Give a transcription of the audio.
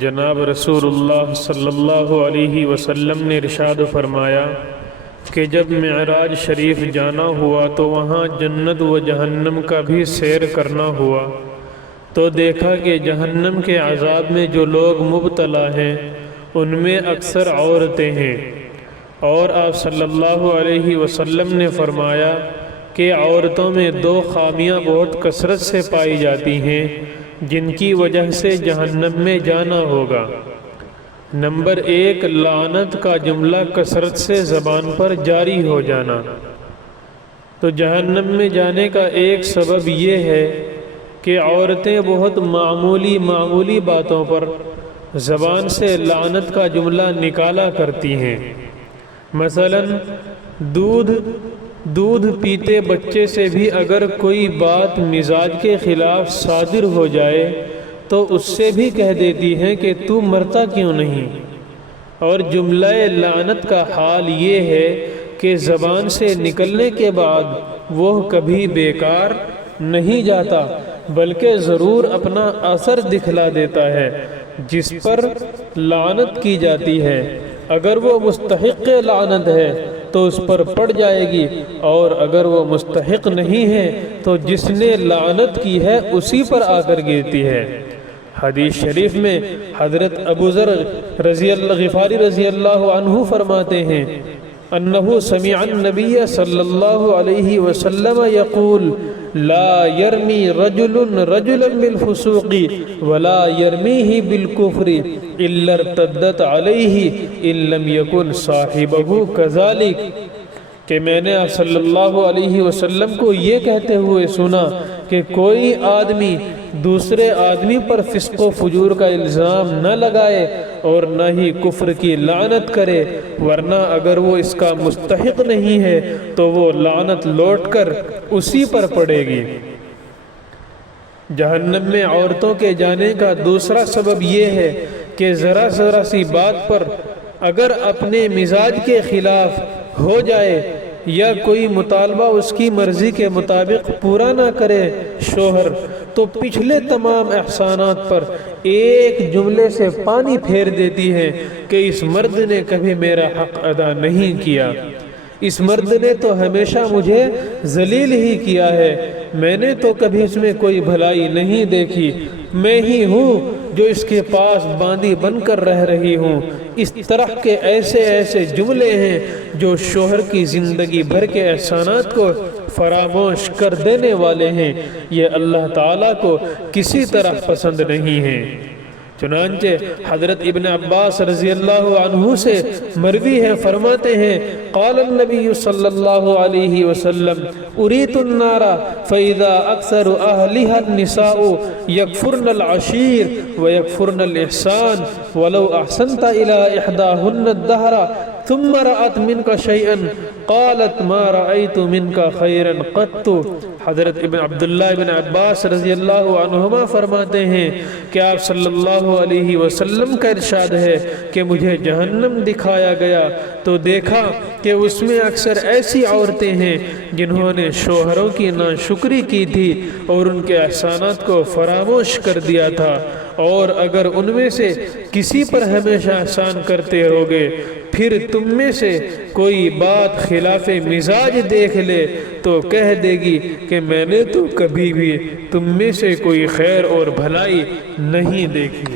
جناب رسول اللہ صلی اللہ علیہ وسلم نے ارشاد فرمایا کہ جب معراج شریف جانا ہوا تو وہاں جنت و جہنم کا بھی سیر کرنا ہوا، تو دیکھا کہ جہنم کے عذاب میں جو لوگ مبتلا ہیں ان میں اکثر عورتیں ہیں، اور آپ صلی اللہ علیہ وسلم نے فرمایا کہ عورتوں میں دو خامیاں بہت کثرت سے پائی جاتی ہیں جن کی وجہ سے جہنم میں جانا ہوگا۔ نمبر 1، لعنت کا جملہ کثرت سے زبان پر جاری ہو جانا۔ تو جہنم میں جانے کا ایک سبب یہ ہے کہ عورتیں بہت معمولی باتوں پر زبان سے لعنت کا جملہ نکالا کرتی ہیں۔ مثلا دودھ پیتے بچے سے بھی اگر کوئی بات مزاج کے خلاف صادر ہو جائے تو اس سے بھی کہہ دیتی ہیں کہ تو مرتا کیوں نہیں۔ اور جملہ لعنت کا حال یہ ہے کہ زبان سے نکلنے کے بعد وہ کبھی بیکار نہیں جاتا بلکہ ضرور اپنا اثر دکھلا دیتا ہے جس پر لعنت کی جاتی ہے۔ اگر وہ مستحق لعنت ہے تو اس پر پڑ جائے گی، اور اگر وہ مستحق نہیں ہے تو جس نے لعنت کی ہے اسی پر آ کر گرتی ہے۔ حدیث شریف میں حضرت ابو ذر غفاری رضی اللہ عنہ فرماتے ہیں انہو سمع النبی صلی اللہ علیہ وسلم یقول لا یرمی رجل رجلا بالفسوق ولا یرمیہ بالکفر الا ارتدت علیہ ان لم یکن صاحبہ کذالک، کہ میں نے آپ صلی اللہ علیہ وسلم کو یہ کہتے ہوئے سنا کہ کوئی آدمی دوسرے آدمی پر فسق و فجور کا الزام نہ لگائے اور نہ ہی کفر کی لعنت کرے، ورنہ اگر وہ اس کا مستحق نہیں ہے تو وہ لعنت لوٹ کر اسی پر پڑے گی۔ جہنم میں عورتوں کے جانے کا دوسرا سبب یہ ہے کہ ذرا سی بات پر اگر اپنے مزاج کے خلاف ہو جائے یا کوئی مطالبہ اس کی مرضی کے مطابق پورا نہ کرے شوہر، تو پچھلے تمام احسانات پر ایک جملے سے پانی پھیر دیتی ہے کہ اس مرد نے کبھی میرا حق ادا نہیں کیا، اس مرد نے تو ہمیشہ مجھے ذلیل ہی کیا ہے، میں نے تو کبھی اس میں کوئی بھلائی نہیں دیکھی، میں ہی ہوں جو اس کے پاس باندی بن کر رہ رہی ہوں۔ اس طرح کے ایسے جملے ہیں جو شوہر کی زندگی بھر کے احسانات کو فراموش کر دینے والے ہیں، یہ اللہ تعالیٰ کو کسی طرح پسند نہیں ہیں۔ چنانچہ حضرت ابن عباس رضی اللہ عنہ سے مروی ہے، فرماتے ہیں قال النبی صلی اللہ علیہ وسلم اریت النار فاذا اکثر اہلها النساء یکفرن العشیر ویکفرن الاحسان ولو احسنت الى احداهن الدہر ثم رأت منك شيئا قالت ما رأيت منك خيرا قط۔ حضرت عبداللہ ابن عباس رضی اللہ عنہما فرماتے ہیں کہ آپ صلی اللہ علیہ وسلم کا ارشاد ہے کہ مجھے جہنم دکھایا گیا تو دیکھا کہ اس میں اکثر ایسی عورتیں ہیں جنہوں نے شوہروں کی ناشکری کی تھی اور ان کے احسانات کو فراموش کر دیا تھا، اور اگر ان میں سے کسی پر ہمیشہ احسان کرتے رہوگے پھر تم میں سے کوئی بات خلاف مزاج دیکھ لے تو کہہ دے گی کہ میں نے تو کبھی بھی تم میں سے کوئی خیر اور بھلائی نہیں دیکھی۔